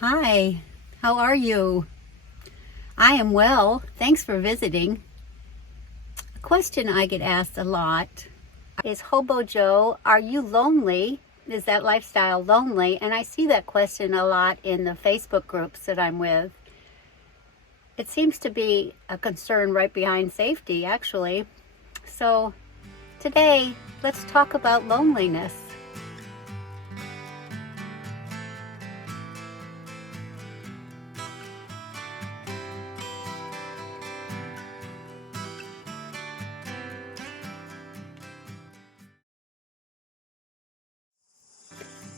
Hi, how are you? I am well. Thanks for visiting. A question I get asked a lot is, Hobo Joe, are you lonely? Is that lifestyle lonely? And I see that question a lot in the Facebook groups that I'm with. It seems to be a concern right behind safety, actually. So today, let's talk about loneliness.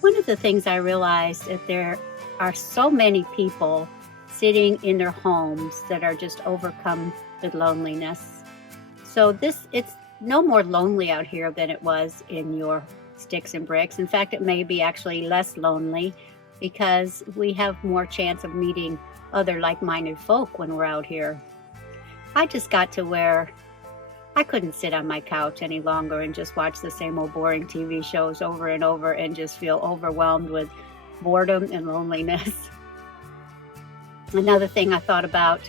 One of the things I realized that there are so many people sitting in their homes that are just overcome with loneliness. So it's no more lonely out here than it was in your sticks and bricks. In fact, it may be actually less lonely because we have more chance of meeting other like-minded folk when we're out here. I just got to where I couldn't sit on my couch any longer and just watch the same old boring TV shows over and over and just feel overwhelmed with boredom and loneliness. Another thing I thought about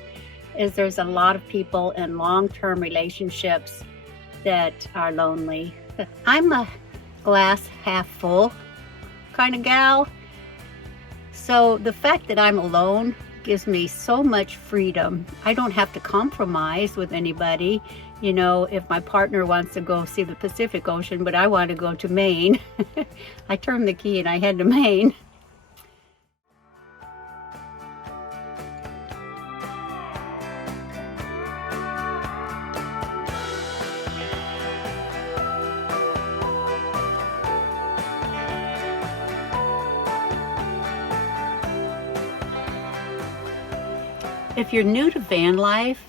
is there's a lot of people in long-term relationships that are lonely. I'm a glass half full kind of gal. So the fact that I'm alone gives me so much freedom. I don't have to compromise with anybody. You know, if my partner wants to go see the Pacific Ocean, but I want to go to Maine, I turn the key and I head to Maine. If you're new to van life,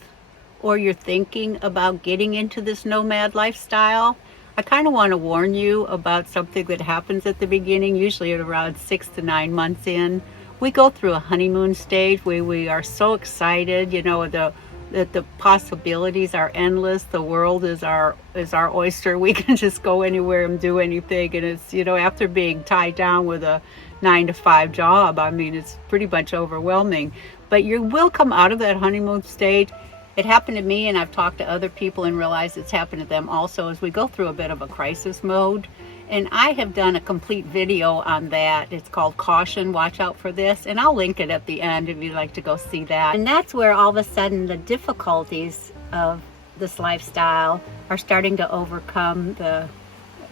or you're thinking about getting into this nomad lifestyle, I kind of want to warn you about something that happens at the beginning, usually at around 6 to 9 months in. We go through a honeymoon stage where we are so excited, you know, that the possibilities are endless. The world is our oyster. We can just go anywhere and do anything. And it's, you know, after being tied down with a 9 to 5 job, I mean, it's pretty much overwhelming. But you will come out of that honeymoon stage. It happened to me, and I've talked to other people and realized it's happened to them also, as we go through a bit of a crisis mode. And I have done a complete video on that. It's called Caution, Watch Out for This, and I'll link it at the end if you'd like to go see that. And that's where all of a sudden the difficulties of this lifestyle are starting to overcome the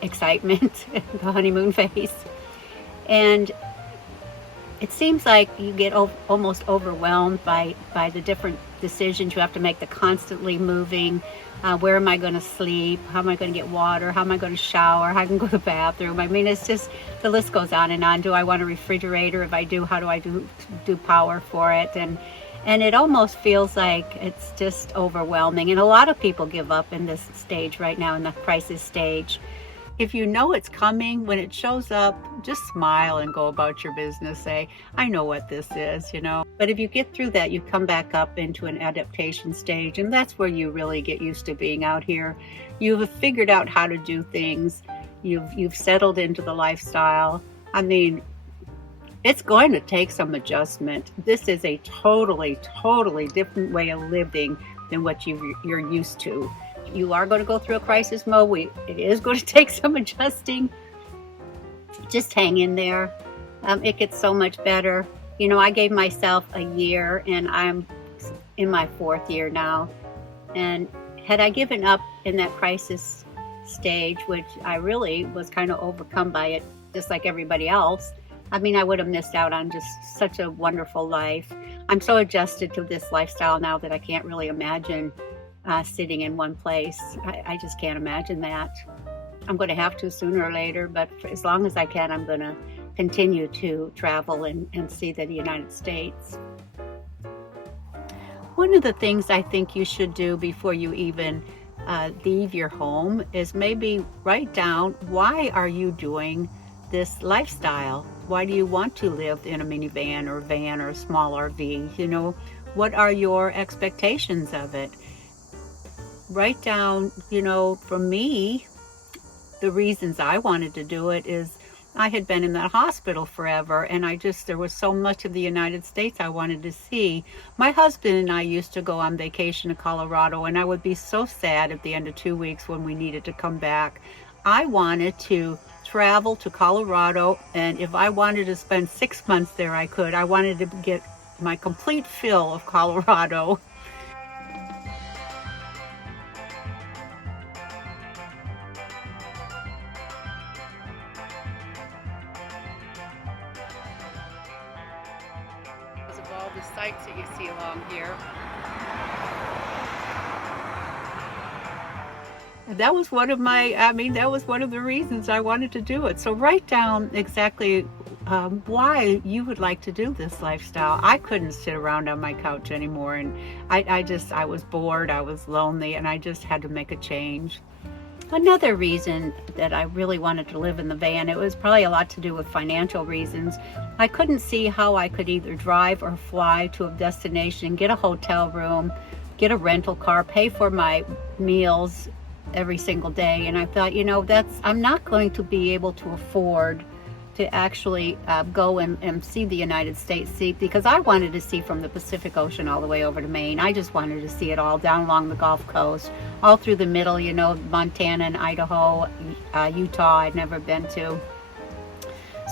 excitement, the honeymoon phase. And it seems like you get almost overwhelmed by the different decisions you have to make, the constantly moving. Where am I going to sleep? How am I going to get water? How am I going to shower? How can I go to the bathroom? I mean, it's just, the list goes on and on. Do I want a refrigerator? If I do, how do I do power for it? And it almost feels like it's just overwhelming. And a lot of people give up in this stage right now, in the crisis stage. If you know it's coming, when it shows up, just smile and go about your business. Say, I know what this is, you know. But if you get through that, you come back up into an adaptation stage, and that's where you really get used to being out here. You've figured out how to do things. You've settled into the lifestyle. I mean, it's going to take some adjustment. This is a totally different way of living than what you're used to. You are going to go through a crisis mode. It is going to take some adjusting. Just hang in there. It gets so much better. You know, I gave myself a year, and I'm in my 4th year now. And had I given up in that crisis stage, which I really was kind of overcome by it, just like everybody else, I mean, I would have missed out on just such a wonderful life. I'm so adjusted to this lifestyle now that I can't really imagine sitting in one place. I just can't imagine that. I'm going to have to sooner or later, but for as long as I can, I'm going to continue to travel and see the United States. One of the things I think you should do before you even leave your home is maybe write down, why are you doing this lifestyle? Why do you want to live in a minivan or van or a small RV? You know, what are your expectations of it? Write down, you know, for me, the reasons I wanted to do it is I had been in that hospital forever, and there was so much of the United States I wanted to see. My husband and I used to go on vacation to Colorado, and I would be so sad at the end of 2 weeks when we needed to come back. I wanted to travel to Colorado, and if I wanted to spend 6 months there, I could. I wanted to get my complete fill of Colorado. Because of all the sights that you see along here. That was one of that was one of the reasons I wanted to do it. So write down exactly why you would like to do this lifestyle. I couldn't sit around on my couch anymore, and I was bored, I was lonely, and I just had to make a change. Another reason that I really wanted to live in the van, it was probably a lot to do with financial reasons. I couldn't see how I could either drive or fly to a destination, get a hotel room, get a rental car, pay for my meals every single day. And I thought, I'm not going to be able to afford to actually go and see the United States, because I wanted to see from the Pacific Ocean all the way over to Maine. I just wanted to see it all down along the Gulf Coast, all through the middle, Montana and Idaho, Utah I'd never been to.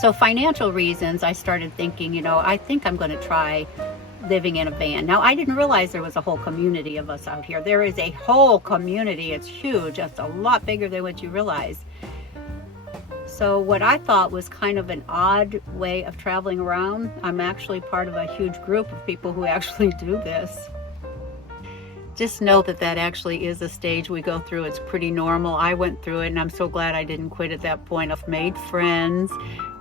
So financial reasons, I started thinking, I think I'm going to try living in a van. Now, I didn't realize there was a whole community of us out here. There is a whole community. It's huge. It's a lot bigger than what you realize. So what I thought was kind of an odd way of traveling around, I'm actually part of a huge group of people who actually do this. Just know that actually is a stage we go through. It's pretty normal. I went through it, and I'm so glad I didn't quit at that point. I've made friends.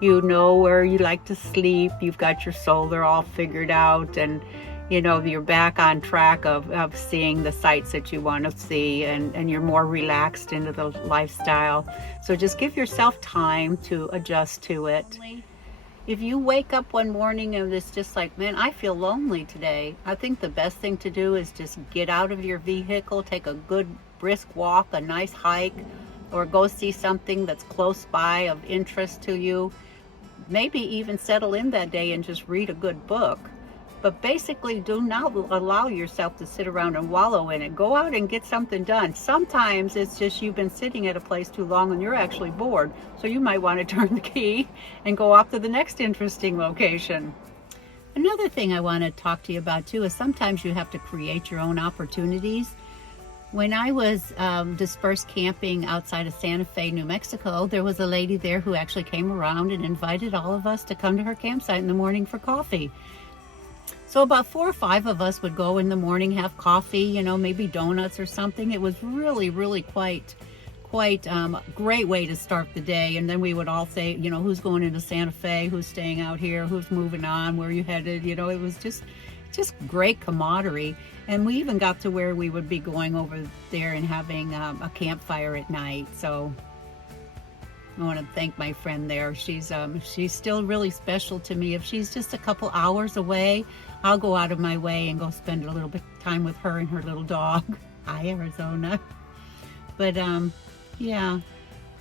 You know where you like to sleep. You've got your solar all figured out, and you're back on track of seeing the sights that you want to see, and you're more relaxed into the lifestyle. So just give yourself time to adjust to it. If you wake up one morning and it's just like, man, I feel lonely today, I think the best thing to do is just get out of your vehicle, take a good brisk walk, a nice hike, or go see something that's close by of interest to you. Maybe even settle in that day and just read a good book. But basically, do not allow yourself to sit around and wallow in it. Go out and get something done. Sometimes it's just you've been sitting at a place too long and you're actually bored. So you might want to turn the key and go off to the next interesting location. Another thing I want to talk to you about too is sometimes you have to create your own opportunities. When I was dispersed camping outside of Santa Fe, New Mexico, there was a lady there who actually came around and invited all of us to come to her campsite in the morning for coffee. So about 4 or 5 of us would go in the morning, have coffee, maybe donuts or something. It was really, really quite great way to start the day. And then we would all say, who's going into Santa Fe, who's staying out here, who's moving on, where are you headed? It was just great camaraderie. And we even got to where we would be going over there and having a campfire at night. So I want to thank my friend there. She's still really special to me. If she's just a couple hours away, I'll go out of my way and go spend a little bit of time with her and her little dog. Hi, Arizona. But yeah,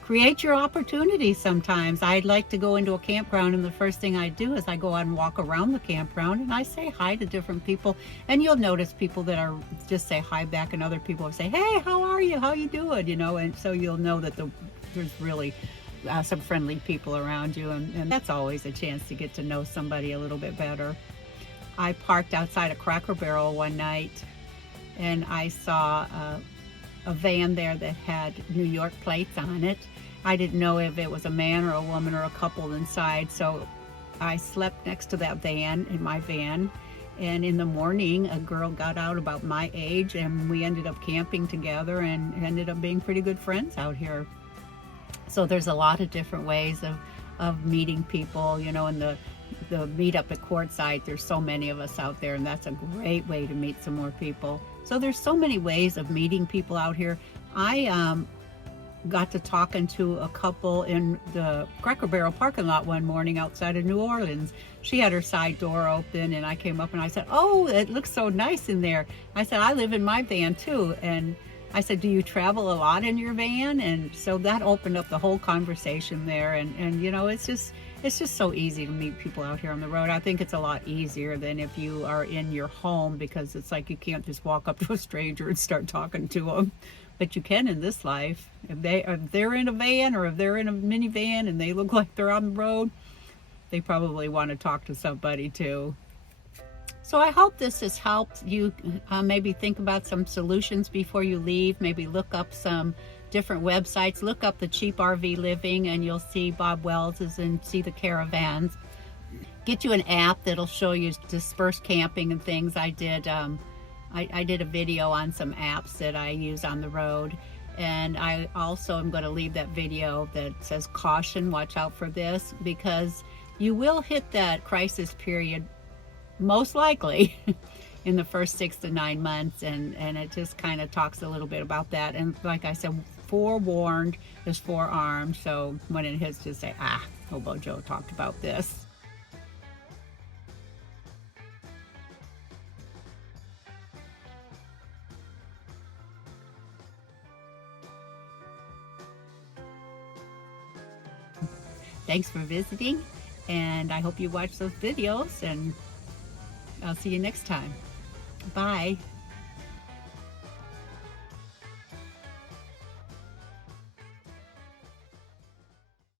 create your opportunities sometimes. I'd like to go into a campground, and the first thing I do is I go out and walk around the campground and I say hi to different people. And you'll notice people that are just say hi back, and other people will say, hey, how are you? How you doing? And so you'll know that there's really some friendly people around you, and that's always a chance to get to know somebody a little bit better. I parked outside a Cracker Barrel one night, and I saw a van there that had New York plates on it. I didn't know if it was a man or a woman or a couple inside, so I slept next to that van, in my van, and in the morning a girl got out about my age, and we ended up camping together and ended up being pretty good friends out here. So there's a lot of different ways of meeting people, and the meetup at Quartzsite, there's so many of us out there, and that's a great way to meet some more people. So there's so many ways of meeting people out here. I got to talking to a couple in the Cracker Barrel parking lot one morning outside of New Orleans. She had her side door open, and I came up and I said, oh, it looks so nice in there. I said, I live in my van too. And I said, do you travel a lot in your van? And so that opened up the whole conversation there. And you know, it's just so easy to meet people out here on the road. I think it's a lot easier than if you are in your home, because it's like you can't just walk up to a stranger and start talking to them. But you can in this life. If they're in a van, or if they're in a minivan and they look like they're on the road, they probably want to talk to somebody too. So I hope this has helped you maybe think about some solutions before you leave. Maybe look up some different websites. Look up the cheap RV living, and you'll see Bob Wells's and see the caravans. Get you an app that'll show you dispersed camping and things. I did a video on some apps that I use on the road. And I also am going to leave that video that says caution, watch out for this, because you will hit that crisis period most likely in the first 6 to 9 months, and it just kind of talks a little bit about that. And like I said, forewarned is forearmed, so when it hits, just say, Hobo Joe talked about this. Thanks for visiting, and I hope you watch those videos, and I'll see you next time. Bye.